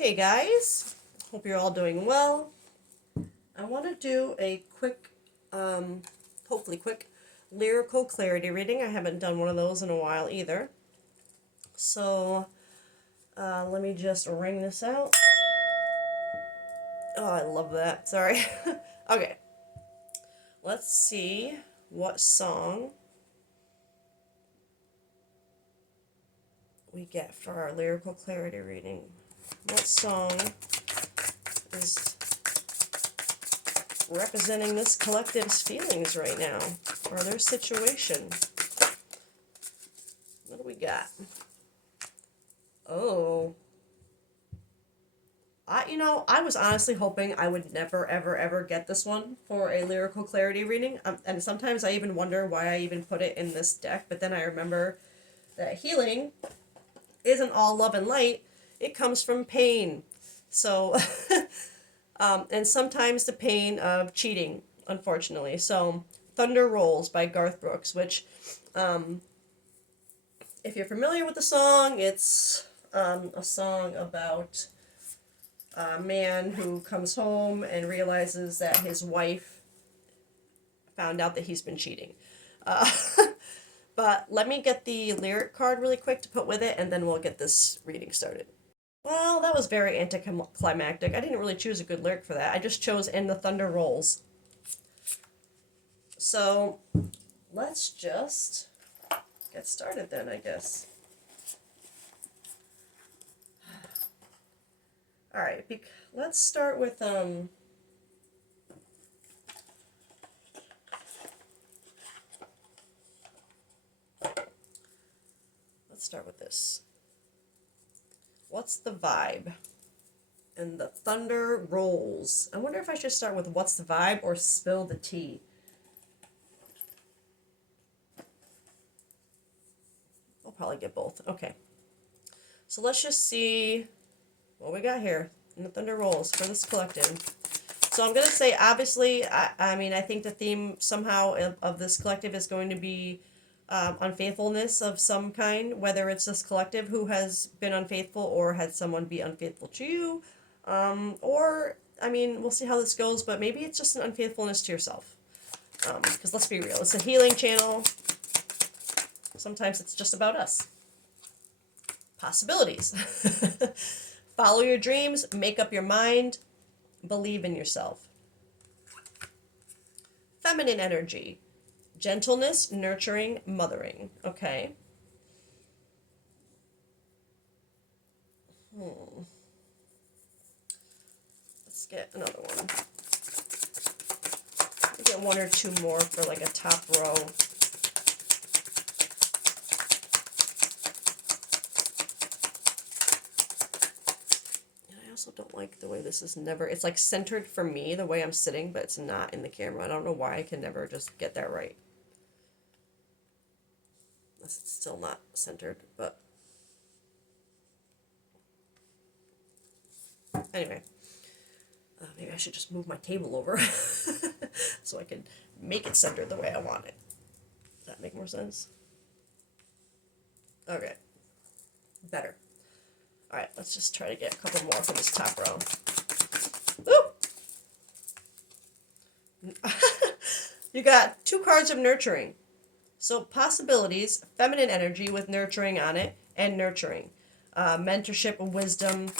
Hey guys, hope you're all doing well. I want to do a quick, hopefully quick, lyrical clarity reading. I haven't done one of those in a while either. So let me just ring this out. Oh, I love that. Sorry. Okay, let's see what song we get for our lyrical clarity reading. What song is representing this collective's feelings right now, or their situation? What do we got? Oh, I was honestly hoping I would never, ever, ever get this one for a lyrical clarity reading. And sometimes I even wonder why I even put it in this deck, but then I remember that healing isn't all love and light. It comes from pain. So, and sometimes the pain of cheating, unfortunately. So, Thunder Rolls by Garth Brooks, which, if you're familiar with the song, it's a song about a man who comes home and realizes that his wife found out that he's been cheating. Uh, but let me get the lyric card really quick to put with it, and then we'll get this reading started. Well, that was very anticlimactic. I didn't really choose a good lyric for that. I just chose "And the Thunder Rolls." So let's just get started then, I guess. All right, let's start with this. What's the vibe? And the thunder rolls. I wonder if I should start with what's the vibe or spill the tea. I'll probably get both. Okay. So let's just see what we got here in the thunder rolls for this collective. So I'm going to say, obviously, I think the theme somehow of this collective is going to be unfaithfulness of some kind, whether it's this collective who has been unfaithful or had someone be unfaithful to you. We'll see how this goes, but maybe it's just an unfaithfulness to yourself. Because let's be real, it's a healing channel. Sometimes it's just about us. Possibilities. Follow your dreams, make up your mind, believe in yourself. Feminine energy. Gentleness, nurturing, mothering. Okay. Let's get another one. We'll get one or two more for like a top row. I also don't like the way this is never, it's like centered for me the way I'm sitting, but it's not in the camera. I don't know why I can never just get that right. It's still not centered, but anyway, maybe I should just move my table over so I can make it centered the way I want it. Does that make more sense? Okay, better. All right, let's just try to get a couple more for this top row. Woo! You got two cards of nurturing. So possibilities, feminine energy with nurturing on it, and nurturing. Mentorship, wisdom,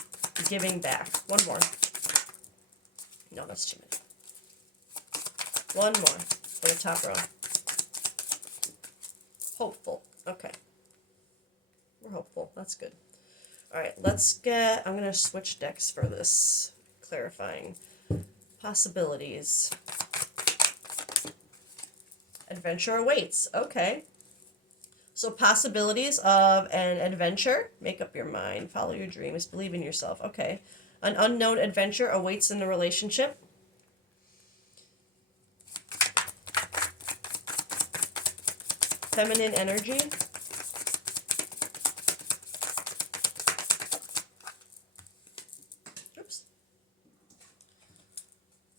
giving back. One more. No, that's too many. One more for the top row. Hopeful. Okay. We're hopeful. That's good. All right, I'm going to switch decks for this clarifying. Possibilities. Adventure awaits. Okay. So possibilities of an adventure. Make up your mind. Follow your dreams. Believe in yourself. Okay. An unknown adventure awaits in the relationship. Feminine energy. Oops.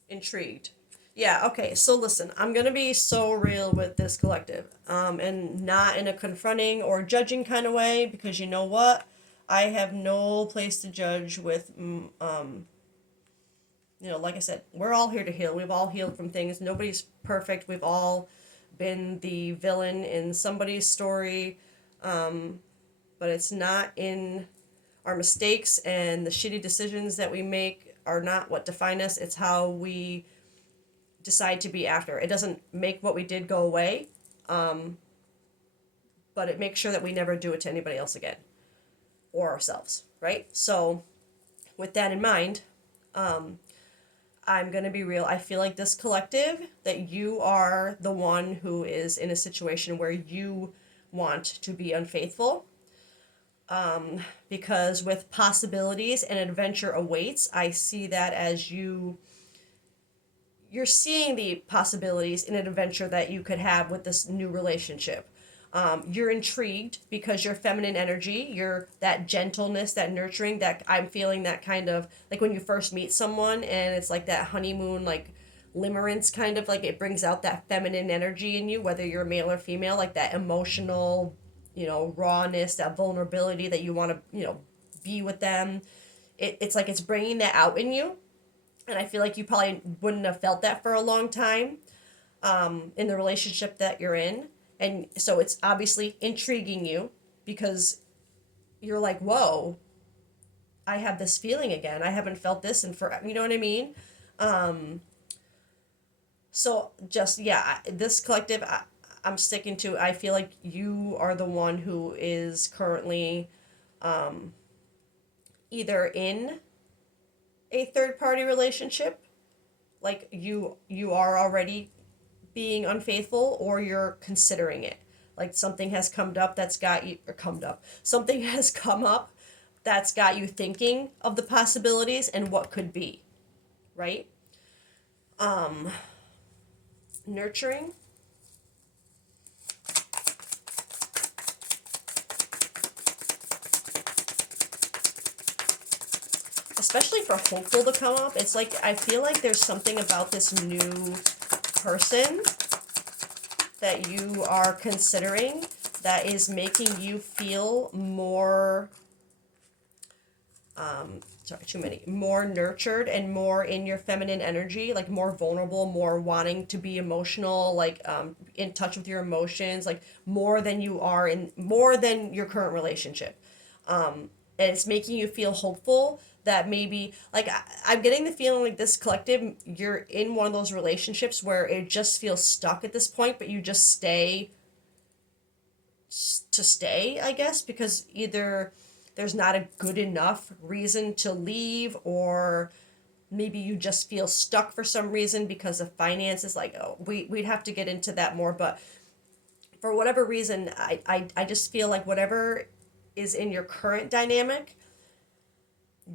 Intrigued. Yeah, okay, so listen, I'm going to be so real with this collective, and not in a confronting or judging kind of way, because you know what? I have no place to judge with, like I said, we're all here to heal. We've all healed from things. Nobody's perfect. We've all been the villain in somebody's story, but it's not in our mistakes and the shitty decisions that we make are not what define us. It's how we decide to be after. It doesn't make what we did go away, but it makes sure that we never do it to anybody else again or ourselves, right? So, with that in mind, I'm going to be real. I feel like this collective, that you are the one who is in a situation where you want to be unfaithful. Because with possibilities and adventure awaits, I see that as you're seeing the possibilities in an adventure that you could have with this new relationship. You're intrigued because your feminine energy, your that gentleness, that nurturing, that I'm feeling that kind of like when you first meet someone and it's like that honeymoon, like limerence kind of like it brings out that feminine energy in you, whether you're male or female, like that emotional, rawness, that vulnerability that you want to, be with them. It's like it's bringing that out in you. And I feel like you probably wouldn't have felt that for a long time in the relationship that you're in. And so it's obviously intriguing you because you're like, whoa, I have this feeling again. I haven't felt this in forever. You know what I mean? So just, yeah, this collective, I'm sticking to, I feel like you are the one who is currently either in a third party relationship, like you are already being unfaithful, or you're considering it. Like something has come up that's got you, or come up. Something has come up that's got you thinking of the possibilities and what could be, right? Nurturing. Especially for hopeful to come up, it's like I feel like there's something about this new person that you are considering that is making you feel more more nurtured and more in your feminine energy, like more vulnerable, more wanting to be emotional, like in touch with your emotions, like more than you are in more than your current relationship. And it's making you feel hopeful that maybe like I'm getting the feeling like this collective, you're in one of those relationships where it just feels stuck at this point, but you just stay to stay, I guess, because either there's not a good enough reason to leave, or maybe you just feel stuck for some reason because of finances. Like, oh, we'd have to get into that more, but for whatever reason, I just feel like whatever is in your current dynamic,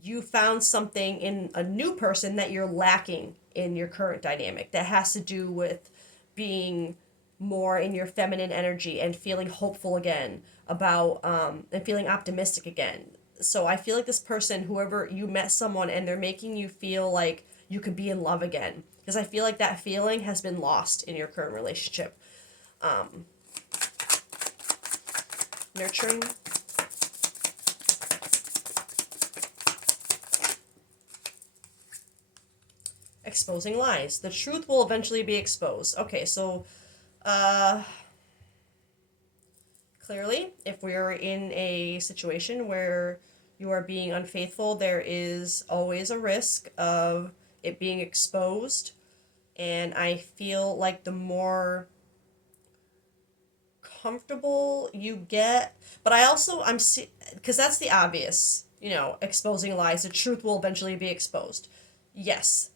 you found something in a new person that you're lacking in your current dynamic that has to do with being more in your feminine energy and feeling hopeful again about and feeling optimistic again. So I feel like this person, whoever you met someone and they're making you feel like you could be in love again, because I feel like that feeling has been lost in your current relationship. Nurturing. Exposing lies. The truth will eventually be exposed. Okay, so clearly, if we're in a situation where you are being unfaithful, there is always a risk of it being exposed. And I feel like the more comfortable you get, but I also, because that's the obvious, exposing lies, the truth will eventually be exposed. Yes,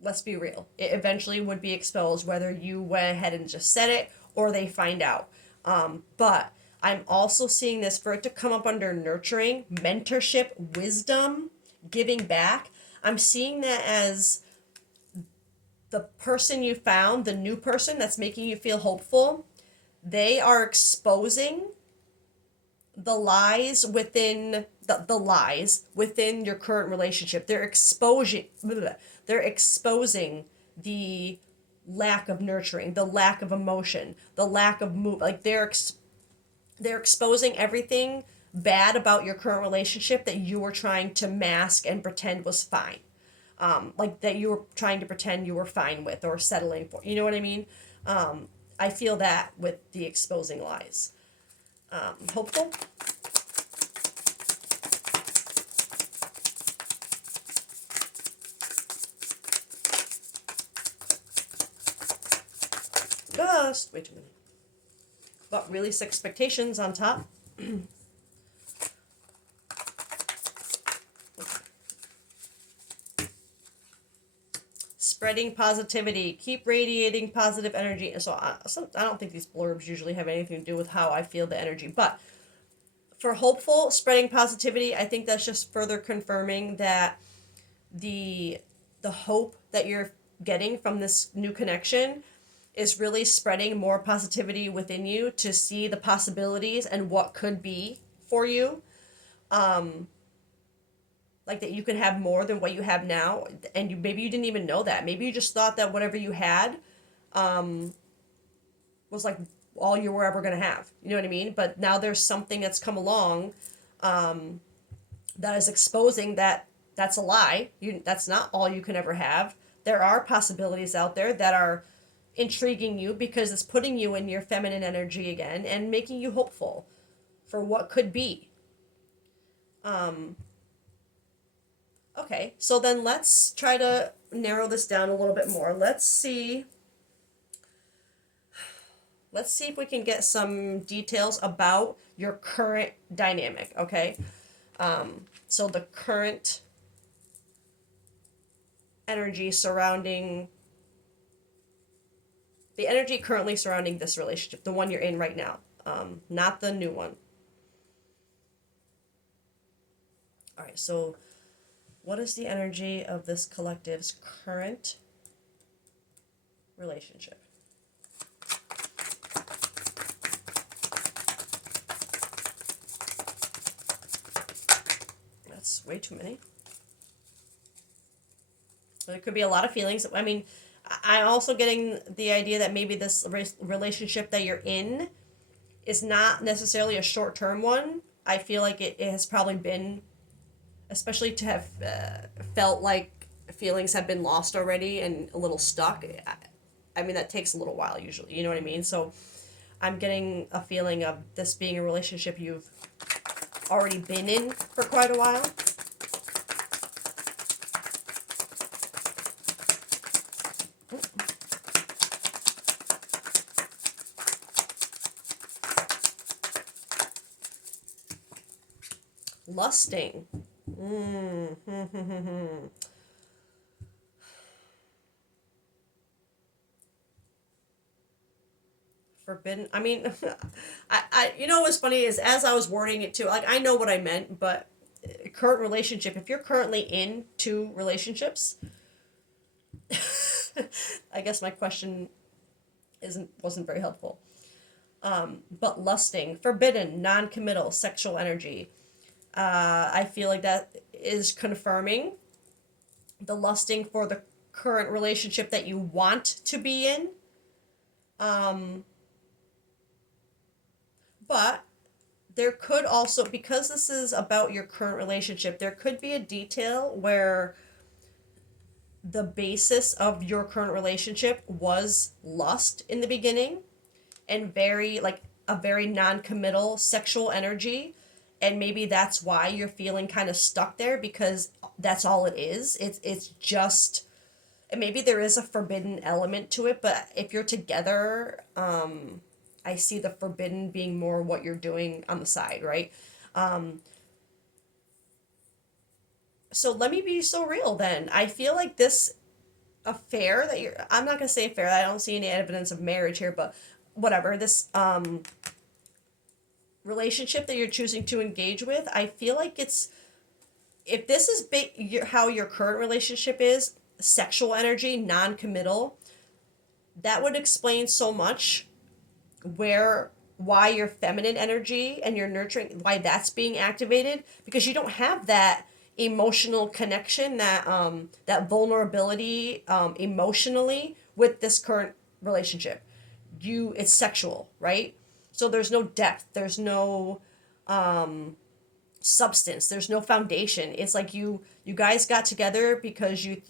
let's be real. It eventually would be exposed whether you went ahead and just said it or they find out. But I'm also seeing this for it to come up under nurturing, mentorship, wisdom, giving back. I'm seeing that as the person you found, the new person that's making you feel hopeful, they are exposing the lies within the lies within your current relationship. They're exposing the lack of nurturing, the lack of emotion, the lack of move. Like they're exposing everything bad about your current relationship that you were trying to mask and pretend was fine. Like that you were trying to pretend you were fine with or settling for. You know what I mean? I feel that with the exposing lies. Hopeful? Just wait a minute. But release expectations on top. Spreading positivity. Keep radiating positive energy. So I don't think these blurbs usually have anything to do with how I feel the energy. But for hopeful, spreading positivity, I think that's just further confirming that the hope that you're getting from this new connection is really spreading more positivity within you to see the possibilities and what could be for you. Like that you could have more than what you have now, and maybe you didn't even know that. Maybe you just thought that whatever you had was like all you were ever going to have. You know what I mean? But now there's something that's come along that is exposing that that's a lie. That's not all you can ever have. There are possibilities out there that are intriguing you because it's putting you in your feminine energy again and making you hopeful for what could be. Okay, so then let's try to narrow this down a little bit more. Let's see if we can get some details about your current dynamic, okay? So the current energy surrounding the energy currently surrounding this relationship, the one you're in right now, not the new one. All right, so what is the energy of this collective's current relationship? That's way too many. There could be a lot of feelings. I mean, I'm also getting the idea that maybe this relationship that you're in is not necessarily a short-term one. I feel like it has probably been, especially to have felt like feelings have been lost already and a little stuck. I mean, that takes a little while usually, you know what I mean? So I'm getting a feeling of this being a relationship you've already been in for quite a while. Lusting. Forbidden. I mean, you know what's funny is as I was wording it too, like I know what I meant, but current relationship, if you're currently in two relationships, I guess my question wasn't very helpful. But lusting, forbidden, non-committal, sexual energy. I feel like that is confirming the lusting for the current relationship that you want to be in. But there could also, because this is about your current relationship, there could be a detail where the basis of your current relationship was lust in the beginning and very, like, a very non-committal sexual energy. And maybe that's why you're feeling kind of stuck there because that's all it is. It's just, and maybe there is a forbidden element to it, but if you're together, I see the forbidden being more what you're doing on the side, right? So let me be so real then. I feel like this affair that I'm not going to say affair, I don't see any evidence of marriage here, but whatever, this relationship that you're choosing to engage with, I feel like it's, if this is how your current relationship is, sexual energy, non-committal, that would explain so much why your feminine energy and your nurturing, why that's being activated, because you don't have that emotional connection, that vulnerability emotionally with this current relationship. It's sexual, right? So there's no depth, there's no substance. There's no foundation. It's like you guys got together because you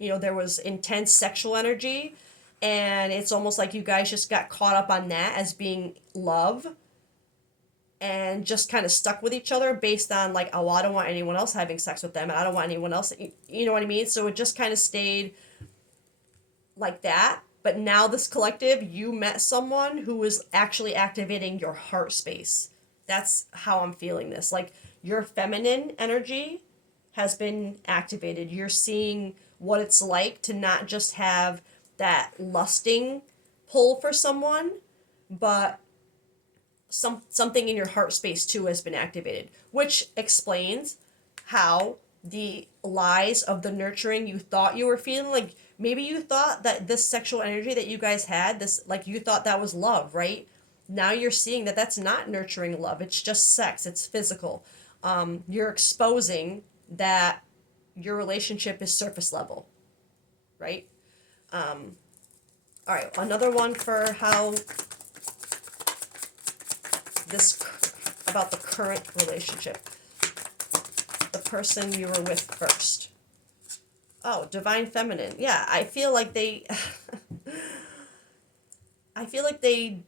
know, there was intense sexual energy, and it's almost like you guys just got caught up on that as being love, and just kind of stuck with each other based on like, oh, well, I don't want anyone else having sex with them, and I don't want anyone else, you know what I mean? So it just kind of stayed like that. But now this collective, you met someone who is actually activating your heart space. That's how I'm feeling this. Like, your feminine energy has been activated. You're seeing what it's like to not just have that lusting pull for someone, but something in your heart space too has been activated, which explains how the lies of the nurturing you thought you were feeling, like maybe you thought that this sexual energy that you guys had, this, like, you thought that was love, right? Now you're seeing that that's not nurturing love. It's just sex. It's physical. You're exposing that your relationship is surface level, right? All right, another one for how this, about the current relationship, the person you were with first. Oh, divine feminine. Yeah, I feel like they I feel like they,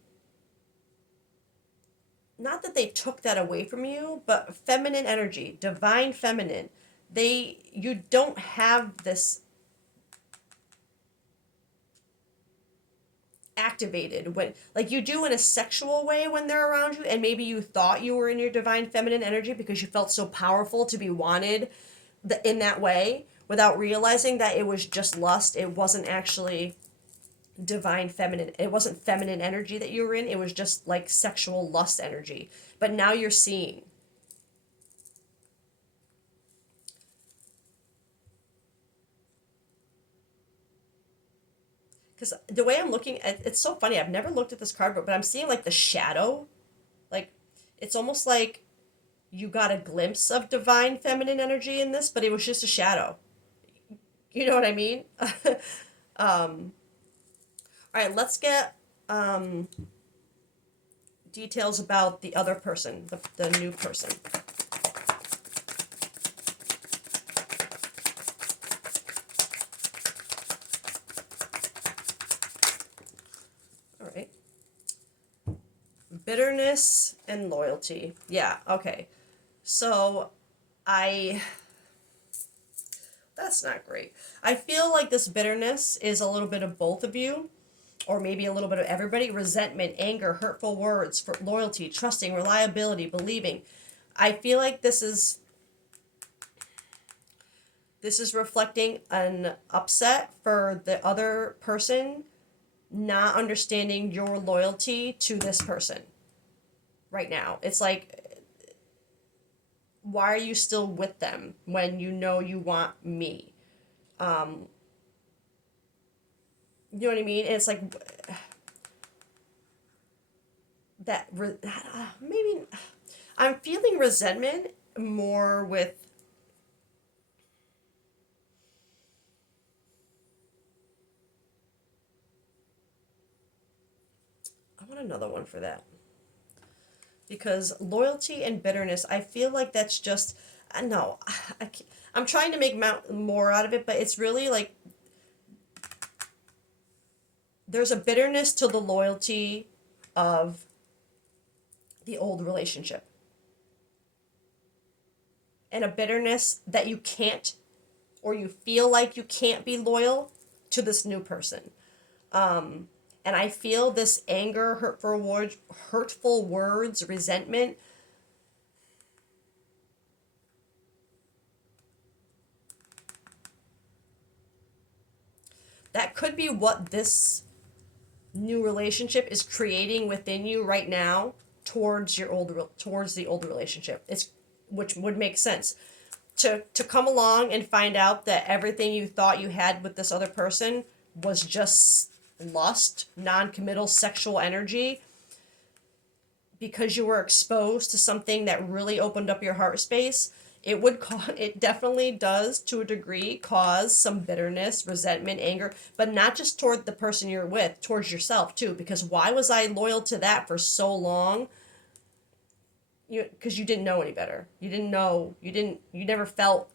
not that they took that away from you, but feminine energy, divine feminine. You don't have this activated when, like, you do in a sexual way when they're around you, and maybe you thought you were in your divine feminine energy because you felt so powerful to be wanted in that way, without realizing that it was just lust. It wasn't actually divine feminine. It wasn't feminine energy that you were in. It was just like sexual lust energy. But now you're seeing. Because the way I'm looking at it's so funny. I've never looked at this card, but I'm seeing like the shadow. Like, it's almost like you got a glimpse of divine feminine energy in this, but it was just a shadow. You know what I mean? All right, let's get details about the other person, the new person. All right. Bitterness and loyalty. Yeah, okay. So I that's not great. I feel like this bitterness is a little bit of both of you, or maybe a little bit of everybody. Resentment, anger, hurtful words, for loyalty, trusting, reliability, believing. I feel like this is reflecting an upset for the other person not understanding your loyalty to this person right now. It's like, why are you still with them when you know you want me? You know what I mean? It's like that. Maybe I'm feeling resentment more with. I want another one for that, because loyalty and bitterness, I feel like that's just, no, I'm trying to make more out of it, but it's really like there's a bitterness to the loyalty of the old relationship, and a bitterness that you can't, or you feel like you can't be loyal to this new person. And I feel this anger, hurtful words, resentment. That could be what this new relationship is creating within you right now towards towards the old relationship. It's, which would make sense to come along and find out that everything you thought you had with this other person was just lust, non-committal sexual energy, because you were exposed to something that really opened up your heart space. It definitely does, to a degree, cause some bitterness, resentment, anger, but not just toward the person you're with, towards yourself too, because why was I loyal to that for so long? because you didn't know any better. You never felt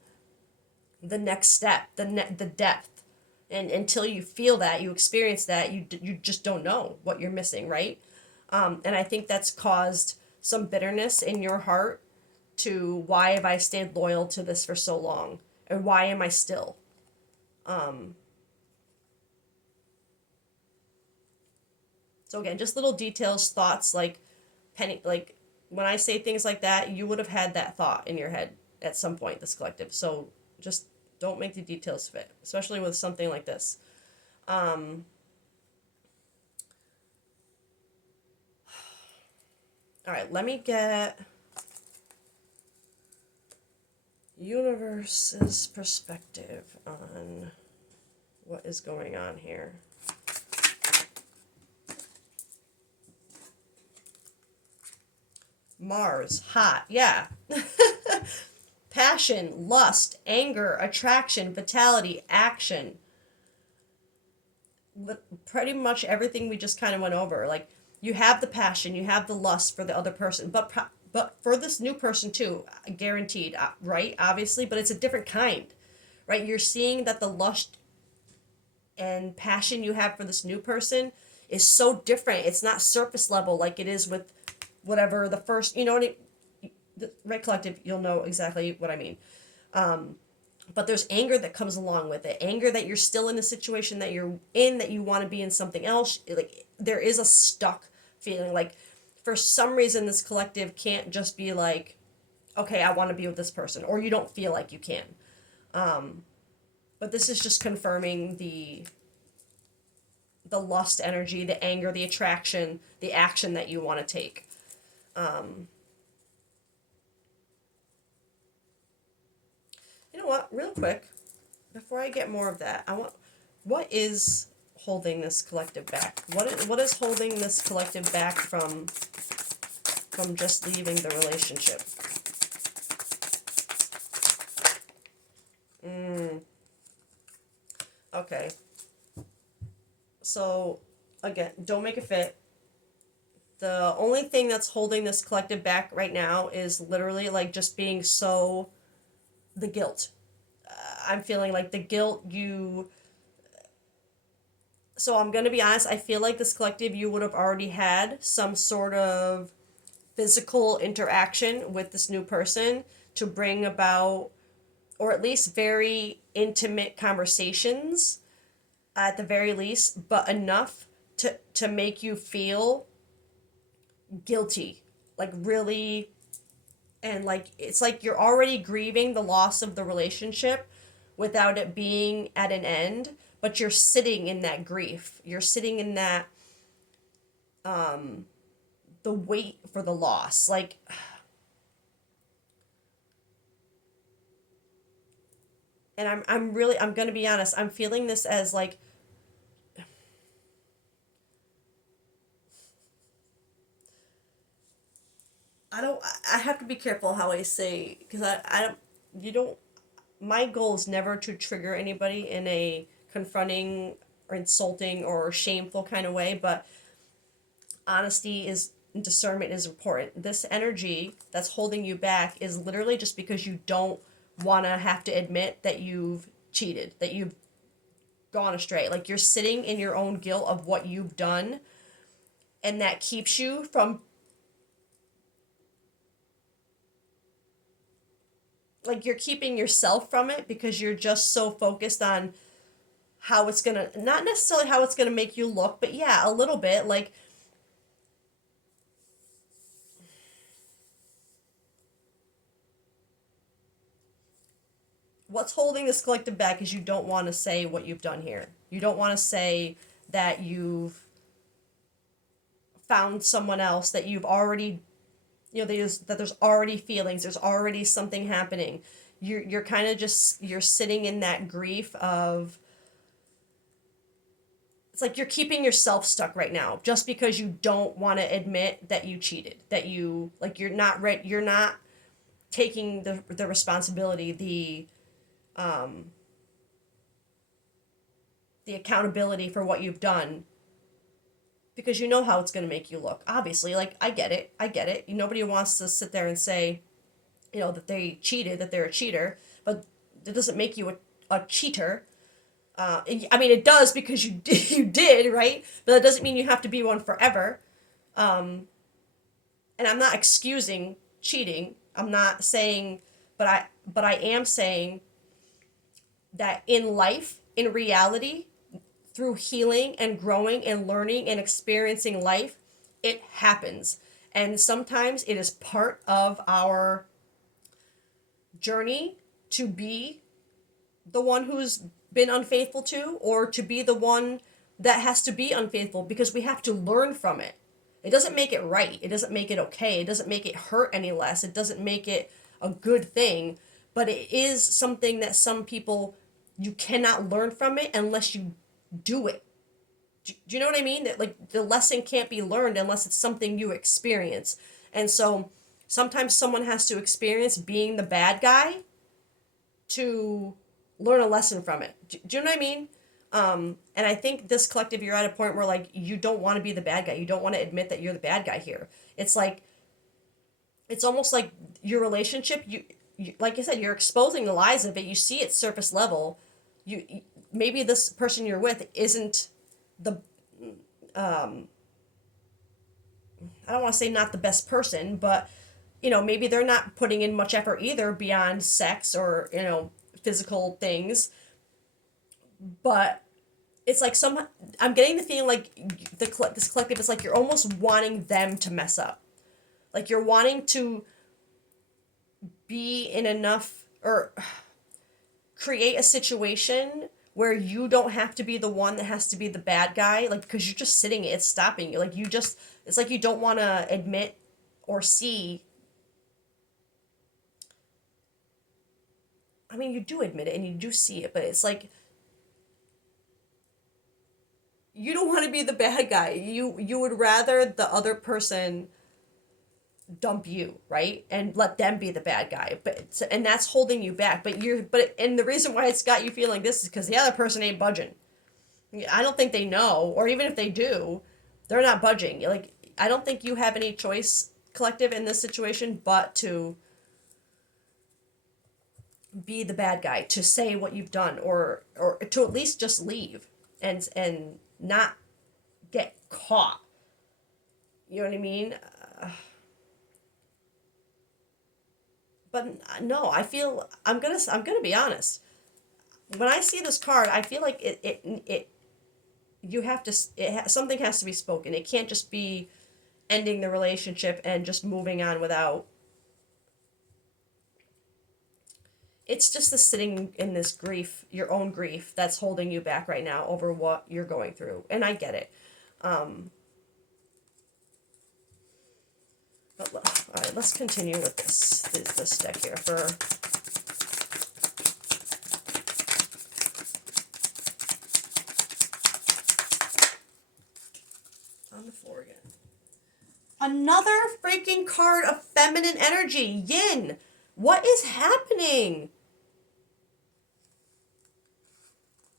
the next step, the depth. And until you feel that, you experience that, you just don't know what you're missing, right? And I think that's caused some bitterness in your heart to why have I stayed loyal to this for so long? And why am I still? So again, just little details, thoughts like penny, like when I say things like that, you would have had that thought in your head at some point, this collective. So just don't make the details fit, especially with something like this. All right, let me get universe's perspective on what is going on here. Mars, hot, yeah. Passion, lust, anger, attraction, vitality, action. Pretty much everything we just kind of went over. Like, you have the passion, you have the lust for the other person, but for this new person too, guaranteed, right? Obviously, but it's a different kind, right? You're seeing that the lust and passion you have for this new person is so different. It's not surface level like it is with whatever the first, you know what the Red Collective, you'll know exactly what I mean. But there's anger that comes along with it. Anger that you're still in the situation that you're in, that you want to be in something else. Like, there is a stuck feeling. Like, for some reason, this collective can't just be like, okay, I want to be with this person, or you don't feel like you can. But this is just confirming the lust energy, the anger, the attraction, the action that you want to take. You know what? Real quick, before I get more of that, what is holding this collective back? What is holding this collective back from just leaving the relationship? Okay. So again, don't make it fit. The only thing that's holding this collective back right now is literally like just being so the guilt. I'm feeling like the guilt you. So I'm going to be honest, I feel like this collective, you would have already had some sort of physical interaction with this new person to bring about, or at least very intimate conversations at the very least, but enough to make you feel guilty. Like, really. And like, it's like you're already grieving the loss of the relationship without it being at an end, but you're sitting in that grief, you're sitting in that the weight for the loss. Like, and I'm gonna be honest, I'm feeling this as like, I have to be careful how I say, because I don't, you don't, my goal is never to trigger anybody in a confronting or insulting or shameful kind of way, but honesty is, discernment is important. This energy that's holding you back is literally just because you don't want to have to admit that you've cheated, that you've gone astray. Like, you're sitting in your own guilt of what you've done, and that keeps you from, like, you're keeping yourself from it because you're just so focused on how it's gonna, not necessarily how it's gonna make you look, but yeah, a little bit. Like, what's holding this collective back is you don't want to say what you've done here. You don't want to say that you've found someone else, that you've already, that there's already feelings, there's already something happening. You're kind of just, you're sitting in that grief of, it's like you're keeping yourself stuck right now just because you don't want to admit that you cheated, that you, like, you're not taking the responsibility, the accountability for what you've done, because you know how it's going to make you look. Obviously, like, I get it. I get it. Nobody wants to sit there and say, that they cheated, that they're a cheater, but it doesn't make you a cheater. I mean, it does because you did, right? But that doesn't mean you have to be one forever. And I'm not excusing cheating. I'm not saying, but I am saying that in life, in reality, through healing and growing and learning and experiencing life, it happens. And sometimes it is part of our journey to be the one who's been unfaithful to, or to be the one that has to be unfaithful, because we have to learn from it. It doesn't make it right. It doesn't make it okay. It doesn't make it hurt any less. It doesn't make it a good thing. But it is something that some people, you cannot learn from it unless you do it. Do you know what I mean? That, like, the lesson can't be learned unless it's something you experience. And so sometimes someone has to experience being the bad guy to learn a lesson from it. Do you know what I mean? And I think this collective, you're at a point where, like, you don't want to be the bad guy. You don't want to admit that you're the bad guy here. It's like, it's almost like your relationship, you like I said, you're exposing the lies of it. You see it surface level. Maybe this person you're with isn't the, I don't want to say not the best person, but, maybe they're not putting in much effort either beyond sex or, physical things. But it's like I'm getting the feeling like this collective is like you're almost wanting them to mess up. Like, you're wanting to be in enough, or create a situation where you don't have to be the one that has to be the bad guy, like, because you're just sitting, it's stopping you. Like, it's like you don't want to admit or see. I mean, you do admit it and you do see it, but it's like you don't want to be the bad guy. You would rather the other person dump you, right? And let them be the bad guy. And that's holding you back. And the reason why it's got you feeling like this is because the other person ain't budging. I don't think they know, or even if they do, they're not budging. Like, I don't think you have any choice, collective, in this situation but to be the bad guy, to say what you've done, or to at least just leave and not get caught. You know what I mean? But no, I feel I'm gonna be honest. When I see this card, I feel like it you have to something has to be spoken. It can't just be ending the relationship and just moving on without. It's just the sitting in this grief, your own grief, that's holding you back right now over what you're going through, and I get it. But all right, let's continue with this deck here for. On the floor again. Another freaking card of feminine energy, yin. What is happening?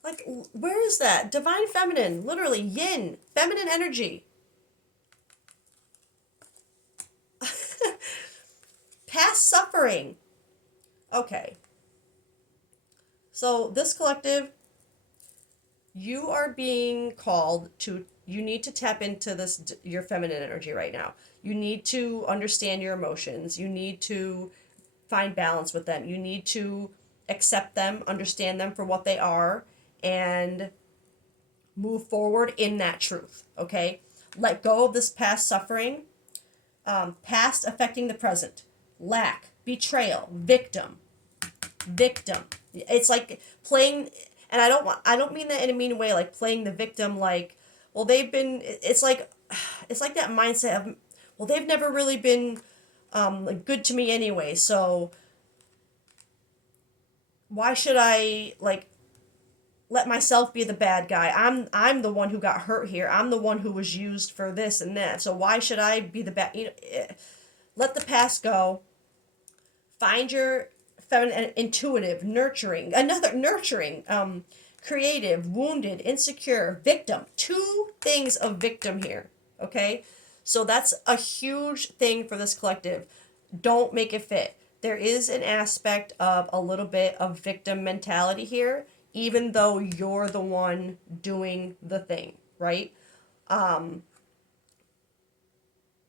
Like, where is that? Divine feminine, literally yin, feminine energy. Past suffering. Okay. So this collective, you are being called to, you need to tap into your feminine energy right now. You need to understand your emotions. You need to find balance with them. You need to accept them, understand them for what they are, and move forward in that truth, okay? Let go of this past suffering, past affecting the present, lack, betrayal, victim. It's like playing, and I don't mean that in a mean way, like playing the victim, like, well, it's like that mindset of, well, they've never really been like good to me anyway, so why should I, like, let myself be the bad guy? I'm the one who got hurt here. I'm the one who was used for this and that. So why should I be the bad? Let the past go. Find your feminine, intuitive, nurturing, creative, wounded, insecure, victim. Two things of victim here. Okay? So that's a huge thing for this collective. Don't make it fit. There is an aspect of a little bit of victim mentality here, even though you're the one doing the thing, right? And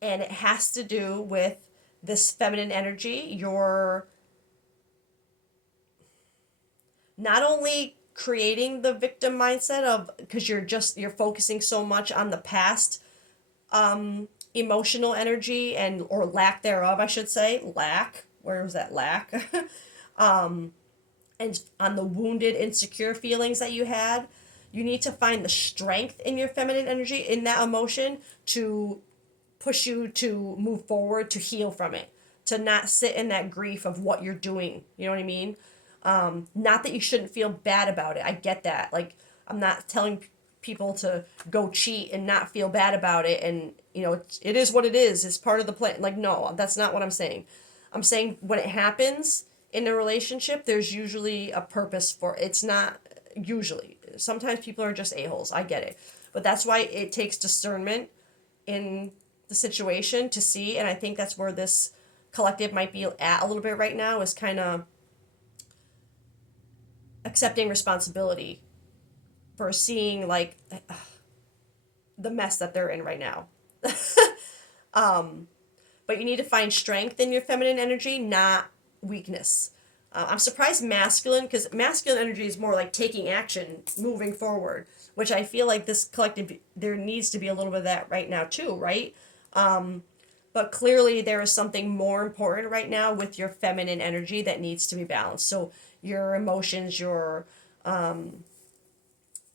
it has to do with this feminine energy. You're not only creating the victim mindset of, because you're focusing so much on the past emotional energy, and or lack thereof, I should say. Lack, where was that lack? And on the wounded, insecure feelings that you had. You need to find the strength in your feminine energy, in that emotion, to push you to move forward, to heal from it, to not sit in that grief of what you're doing. You know what I mean? Not that you shouldn't feel bad about it. I get that. Like, I'm not telling people to go cheat and not feel bad about it. And, it is what it is. It's part of the plan. Like, no, that's not what I'm saying. I'm saying when it happens in a relationship, there's usually a purpose for it. It's not usually. Sometimes people are just a-holes. I get it. But that's why it takes discernment in the situation to see. And I think that's where this collective might be at a little bit right now, is kind of accepting responsibility for seeing, like, the mess that they're in right now. But you need to find strength in your feminine energy, not weakness. I'm surprised masculine, because masculine energy is more like taking action, moving forward, which I feel like this collective, there needs to be a little bit of that right now too, right? But clearly there is something more important right now with your feminine energy that needs to be balanced. So your emotions, your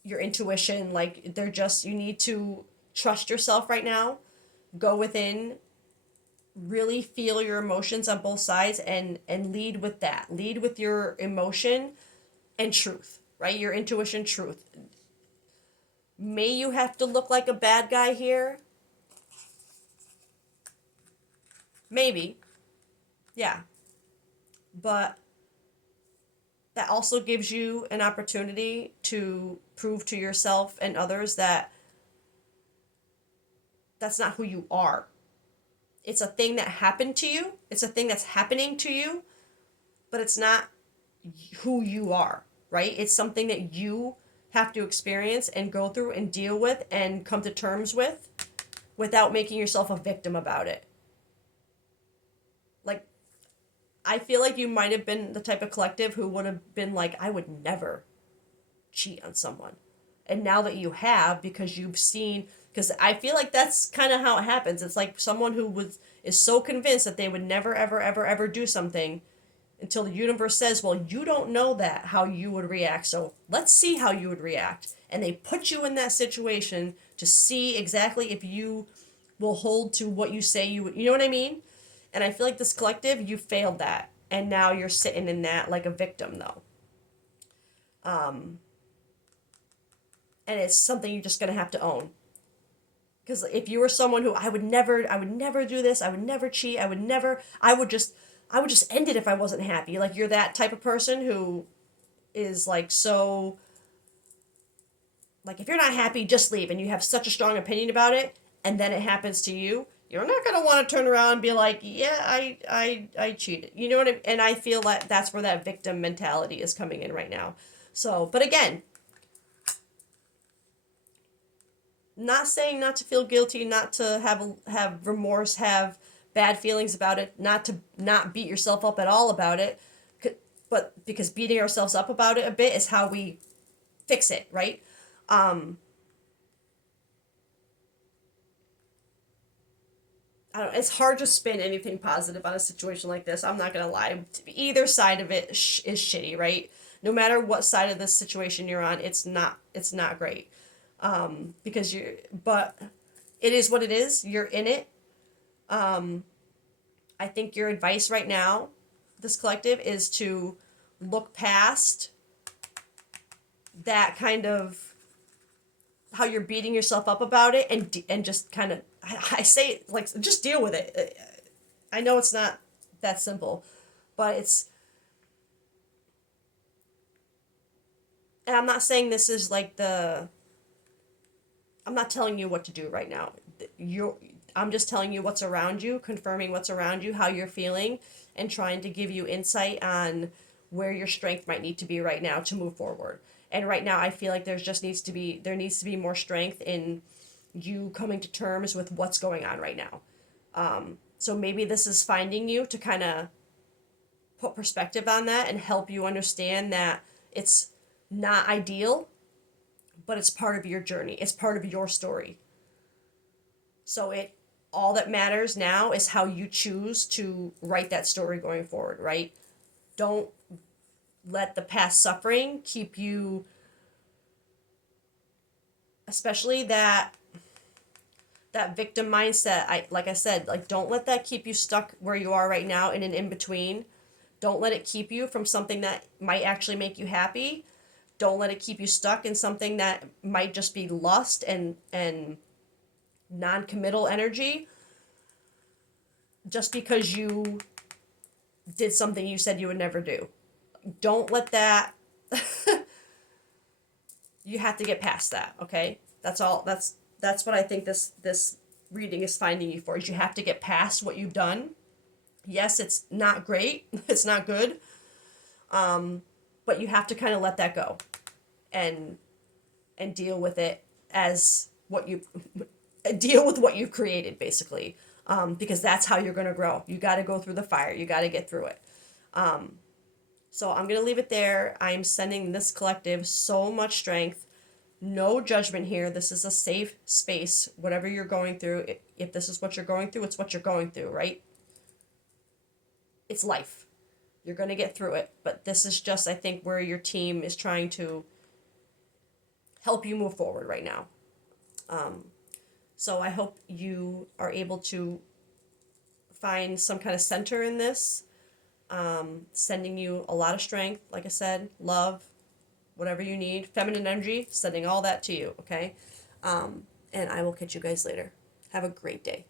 intuition, like, they're just, you need to trust yourself right now. Go within, really feel your emotions on both sides, and lead with that. Lead with your emotion and truth, right? Your intuition, truth. May you have to look like a bad guy here? Maybe. Yeah. But that also gives you an opportunity to prove to yourself and others that that's not who you are. It's a thing that happened to you. It's a thing that's happening to you, but it's not who you are, right? It's something that you have to experience and go through and deal with and come to terms with, without making yourself a victim about it. Like, I feel like you might have been the type of collective who would have been like, I would never cheat on someone. And now that you have, because you've seen, because I feel like that's kind of how it happens. It's like someone who is so convinced that they would never, ever, ever, ever do something, until the universe says, well, you don't know that, how you would react. So let's see how you would react. And they put you in that situation to see exactly if you will hold to what you say you would. You know what I mean? And I feel like this collective, you failed that. And now you're sitting in that like a victim, though. And it's something you're just going to have to own. Because if you were someone who, I would never do this, I would never cheat, I would just end it if I wasn't happy. Like, you're that type of person who is like, so, like, if you're not happy, just leave. And you have such a strong opinion about it, and then it happens to you, you're not going to want to turn around and be like, yeah, I cheated. You know what I mean? And I feel like that's where that victim mentality is coming in right now. So, but again, not saying not to feel guilty, not to have remorse, have bad feelings about it, not to not beat yourself up at all about it, but because beating ourselves up about it a bit is how we fix it, right? I don't know, it's hard to spin anything positive on a situation like this. I'm not gonna lie. Either side of it is shitty, right? No matter what side of this situation you're on, it's not great. Because but it is what it is. You're in it. I think your advice right now, this collective, is to look past that kind of how you're beating yourself up about it, and just kind of, I say, like, just deal with it. I know it's not that simple, but And I'm not saying this is like I'm not telling you what to do right now. I'm just telling you what's around you, confirming what's around you, how you're feeling, and trying to give you insight on where your strength might need to be right now to move forward. And right now I feel like there needs to be more strength in you coming to terms with what's going on right now. So maybe this is finding you to kind of put perspective on that and help you understand that it's not ideal, but it's part of your journey. It's part of your story. So it all that matters now is how you choose to write that story going forward, right? Don't let the past suffering keep you, especially that victim mindset. I like I said, like don't let that keep you stuck where you are right now in an in between. Don't let it keep you from something that might actually make you happy. Don't let it keep you stuck in something that might just be lust and non-committal energy just because you did something you said you would never do. Don't let that you have to get past that, okay? That's all that's what I think this reading is finding you for is you have to get past what you've done. Yes, it's not great. It's not good. But you have to kind of let that go and deal with it as what you deal with what you've created basically. Because that's how you're going to grow. You got to go through the fire. You got to get through it. So I'm going to leave it there. I'm sending this collective so much strength. No judgment here. This is a safe space. Whatever you're going through, if this is what you're going through, it's what you're going through, right? It's life. You're going to get through it. But this is just, I think, where your team is trying to help you move forward right now. So I hope you are able to find some kind of center in this, sending you a lot of strength, like I said, love, whatever you need, feminine energy, sending all that to you, okay? And I will catch you guys later. Have a great day.